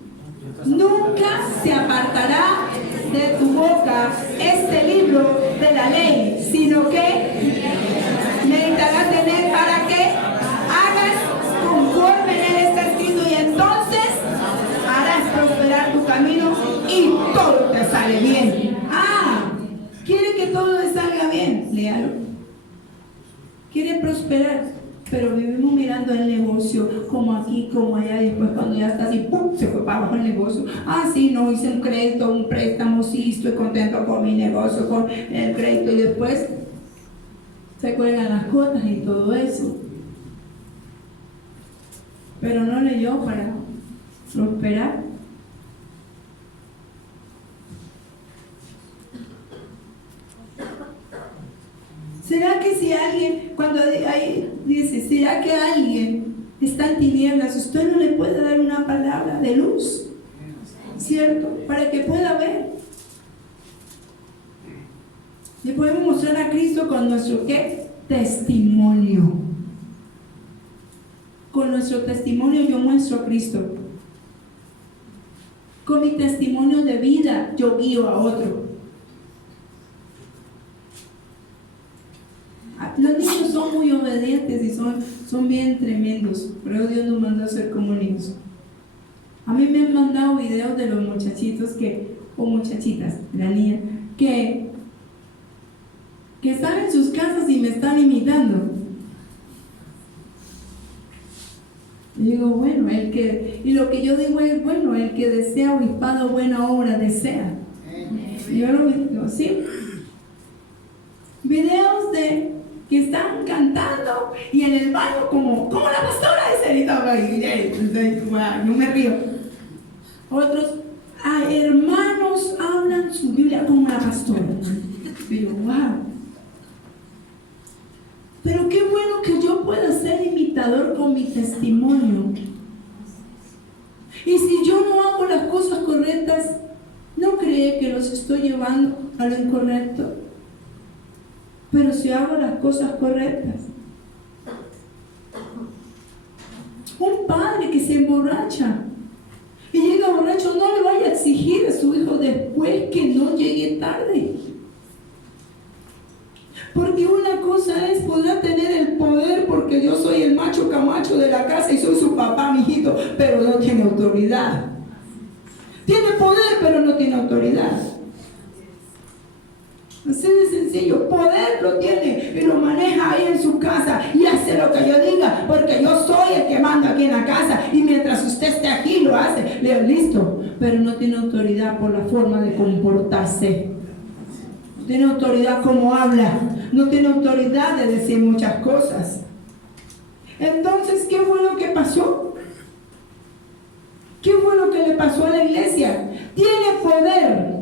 Nunca se apartará de tu boca este libro de la ley, sino que meditarás en él para que hagas conforme en él está escrito, y entonces harás prosperar tu camino y todo te sale bien. ¿Quiere que todo le salga bien? Léalo. Quiere prosperar, pero vivimos mirando el negocio como aquí, como allá, y después cuando ya está así, ¡pum!, se fue para abajo el negocio. Sí, no, hice un crédito, un préstamo, sí, estoy contento con mi negocio, con el crédito, y después se cuelgan las cuotas y todo eso. Pero no leyó para prosperar. ¿Será que si alguien, cuando ahí dice, será que alguien está en tinieblas, usted no le puede dar una palabra de luz? ¿Cierto? Para que pueda ver. Le podemos mostrar a Cristo con nuestro ¿qué? Testimonio. Con nuestro testimonio yo muestro a Cristo. Con mi testimonio de vida yo guío a otro. Los niños son muy obedientes y son bien tremendos, pero Dios nos mandó a ser como niños. A mí me han mandado videos de los muchachitos o muchachitas, la niña, que están en sus casas y me están imitando. Y digo, bueno, y lo que yo digo es, bueno, el que desea obispado, buena obra desea. Yo lo digo, sí. Videos de que están cantando y en el baño como la pastora ese, no me río. Otros, hermanos hablan su Biblia como la pastora. Digo, wow. Pero qué bueno que yo pueda ser imitador con mi testimonio. Y si yo no hago las cosas correctas, ¿no cree que los estoy llevando a lo incorrecto? Pero si hago las cosas correctas. Un padre que se emborracha y llega borracho, no le vaya a exigir a su hijo después que no llegue tarde. Porque una cosa es, podrá tener el poder porque yo soy el macho camacho de la casa y soy su papá, mijito, pero no tiene autoridad. Tiene poder, pero no tiene autoridad. Así de sencillo, poder lo tiene y lo maneja ahí en su casa y hace lo que yo diga, porque yo soy el que manda aquí en la casa y mientras usted esté aquí lo hace, le digo, listo, pero no tiene autoridad por la forma de comportarse. No tiene autoridad como habla, no tiene autoridad de decir muchas cosas. Entonces, ¿qué fue lo que pasó? ¿Qué fue lo que le pasó a la iglesia? Tiene poder,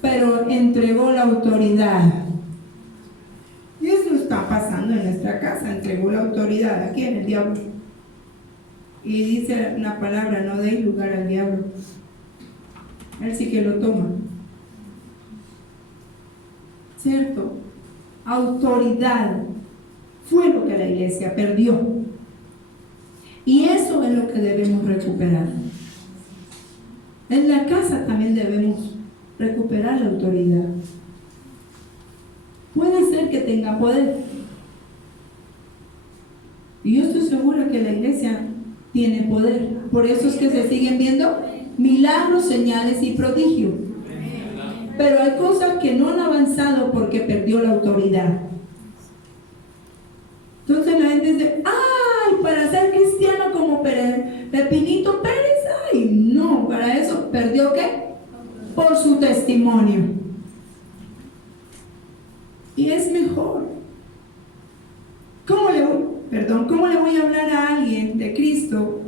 pero entregó la autoridad. Y eso está pasando en nuestra casa. Entregó la autoridad. ¿A quién? El diablo. Y dice una palabra, no deis lugar al diablo. Él sí que lo toma. ¿Cierto? Autoridad fue lo que la iglesia perdió. Y eso es lo que debemos recuperar. En la casa también debemos recuperar la autoridad. Puede ser que tenga poder. Y yo estoy segura que la iglesia tiene poder. Por eso es que se siguen viendo milagros, señales y prodigios. Pero hay cosas que no han avanzado porque perdió la autoridad. Entonces la gente dice, ¡ay! Para ser cristiano como Pepinito Pérez, ¡ay! No, para eso perdió ¿qué? Por su testimonio. Y es mejor. ¿Cómo le voy a hablar a alguien de Cristo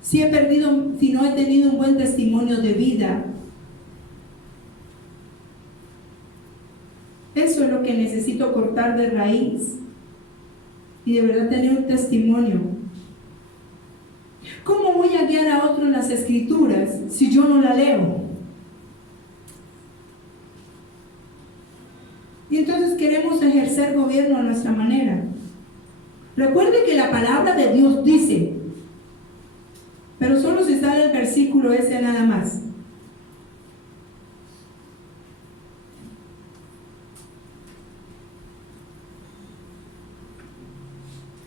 si no he tenido un buen testimonio de vida? Eso es lo que necesito cortar de raíz y de verdad tener un testimonio. ¿Cómo voy a guiar a otros en las escrituras si yo no la leo? Y entonces queremos ejercer gobierno a nuestra manera. Recuerde que la palabra de Dios dice, pero solo se sale el versículo ese nada más.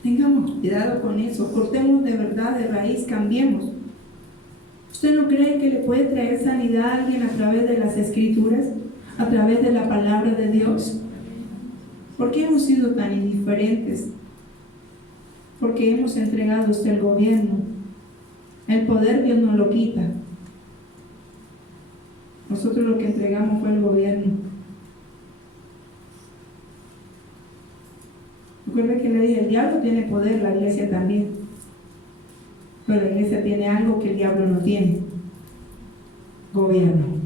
Tengamos cuidado con eso, cortemos de verdad de raíz, cambiemos. ¿Usted no cree que le puede traer sanidad a alguien a través de las escrituras, a través de la palabra de Dios? ¿Por qué hemos sido tan indiferentes? Porque hemos entregado a usted el gobierno. El poder Dios nos lo quita. Nosotros lo que entregamos fue el gobierno. Recuerda que le dije, el diablo tiene poder, la iglesia también. Pero la iglesia tiene algo que el diablo no tiene: gobierno.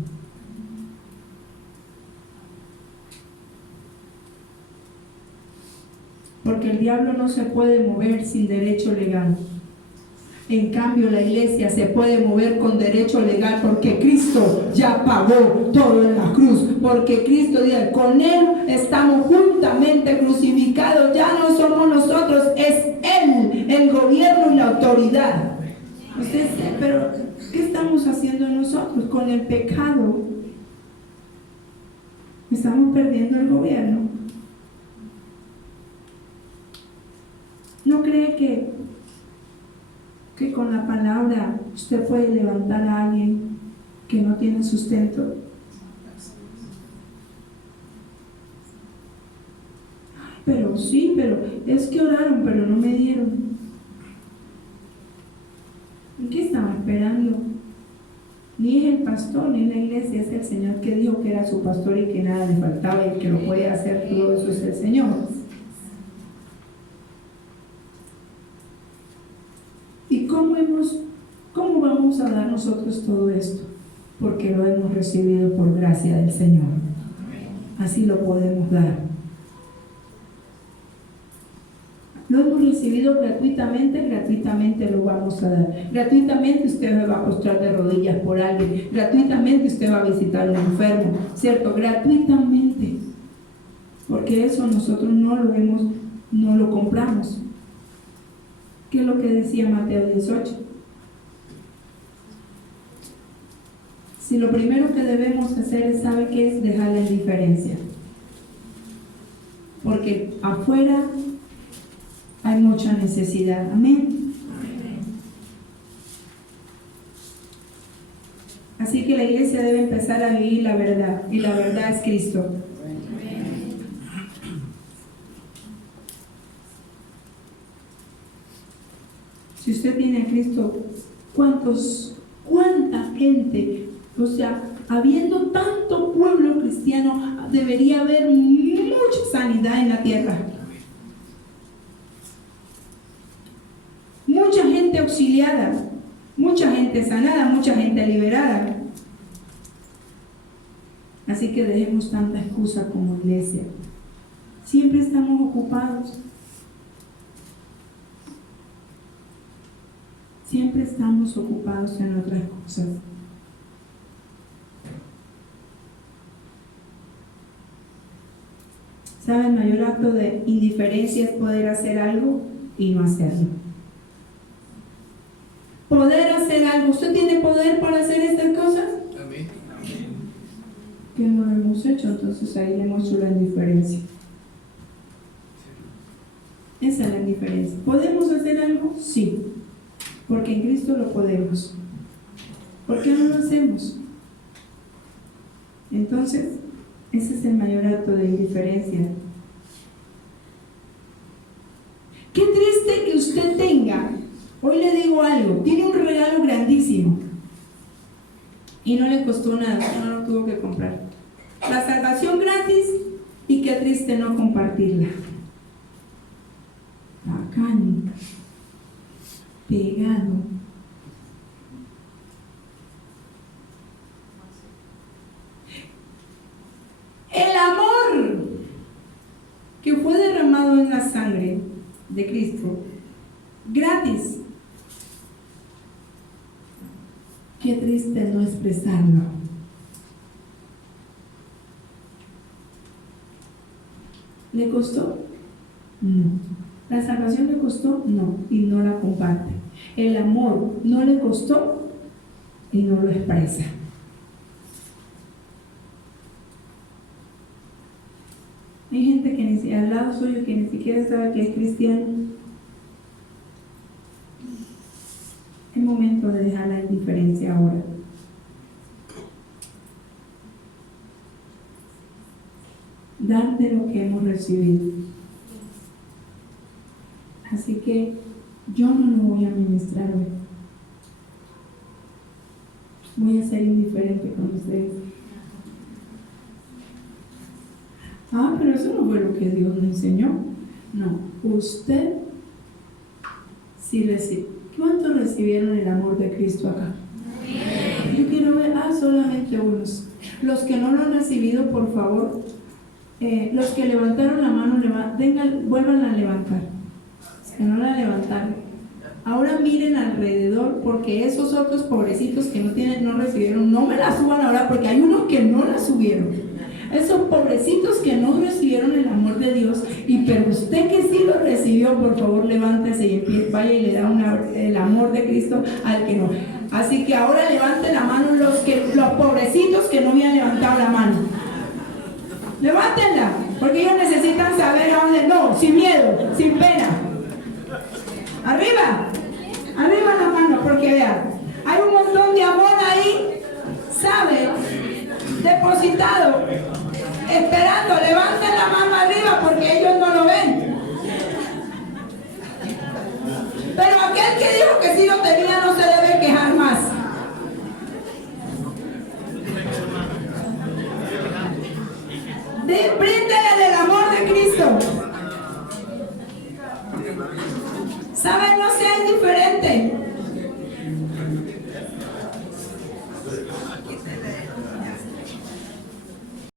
porque el diablo no se puede mover sin derecho legal. En cambio, la iglesia se puede mover con derecho legal porque Cristo ya pagó todo en la cruz. Porque Cristo dice, con Él estamos juntamente crucificados. Ya no somos nosotros, es Él, el gobierno y la autoridad. Usted dice, pero ¿qué estamos haciendo nosotros con el pecado? Estamos perdiendo el gobierno. ¿No cree que con la palabra usted puede levantar a alguien que no tiene sustento? Ay, pero sí, pero es que oraron, pero no me dieron. ¿En qué estaban esperando? Ni es el pastor, ni la iglesia, es el Señor que dijo que era su pastor y que nada le faltaba y que lo puede hacer todo eso es el Señor. ¿Y cómo vamos a dar nosotros todo esto? Porque lo hemos recibido por gracia del Señor. Así lo podemos dar. Lo hemos recibido gratuitamente, gratuitamente lo vamos a dar. Gratuitamente usted se va a postrar de rodillas por alguien. Gratuitamente usted va a visitar a un enfermo, ¿cierto? Gratuitamente. Porque eso nosotros no lo compramos. ¿Qué es lo que decía Mateo 18? Si lo primero que debemos hacer, ¿sabe qué es? Dejar la indiferencia. Porque afuera hay mucha necesidad. Amén. Así que la iglesia debe empezar a vivir la verdad. Y la verdad es Cristo. Si usted tiene a Cristo, ¿cuánta gente? O sea, habiendo tanto pueblo cristiano, debería haber mucha sanidad en la tierra. Mucha gente auxiliada, mucha gente sanada, mucha gente liberada. Así que dejemos tanta excusa como iglesia. Siempre estamos ocupados. Siempre estamos ocupados en otras cosas. ¿Sabe? El mayor acto de indiferencia es poder hacer algo y no hacerlo. Poder hacer algo. ¿Usted tiene poder para hacer estas cosas? Amén. Que no lo hemos hecho, entonces ahí le muestro la indiferencia. Esa es la indiferencia. ¿Podemos hacer algo? Sí. Porque en Cristo lo podemos. ¿Por qué no lo hacemos? Entonces, ese es el mayor acto de indiferencia. Qué triste que usted tenga, hoy le digo algo, tiene un regalo grandísimo y no le costó nada, no lo tuvo que comprar. La salvación gratis y qué triste no compartirla. Bacán. Pegado. El amor que fue derramado en la sangre de Cristo, gratis. Qué triste no expresarlo. ¿Le costó? No. ¿La salvación le costó? No, y no la comparte. El amor no le costó y no lo expresa. Hay gente que al lado suyo que ni siquiera sabe que es cristiano. Es momento de dejar la indiferencia ahora. Dar de lo que hemos recibido. Así que yo no lo voy a ministrar hoy. Voy a ser indiferente con ustedes. Pero eso no fue lo que Dios me enseñó. No, usted sí recibe. ¿Cuántos recibieron el amor de Cristo acá? Yo quiero ver, solamente unos. Los que no lo han recibido, por favor, Los que levantaron la mano, vuelvan a levantar. Los que no la levantaron. Ahora miren alrededor, porque esos otros pobrecitos que no recibieron, no me la suban ahora, porque hay unos que no la subieron. Esos pobrecitos que no recibieron el amor de Dios, pero usted que sí lo recibió, por favor levántese y vaya y le da el amor de Cristo al que no. Así que ahora levanten la mano los pobrecitos que no habían levantado la mano. Levántenla, porque ellos necesitan saber a dónde. No, sin miedo, sin pena. Arriba la mano, porque vean, hay un montón de amor ahí, ¿sabe? Depositado, esperando. Levanten la mano arriba porque ellos no lo ven. Pero aquel que dijo que sí lo tenía no se debe quejar más. Bríndele del amor de Cristo. ¿Saben? No sea indiferente.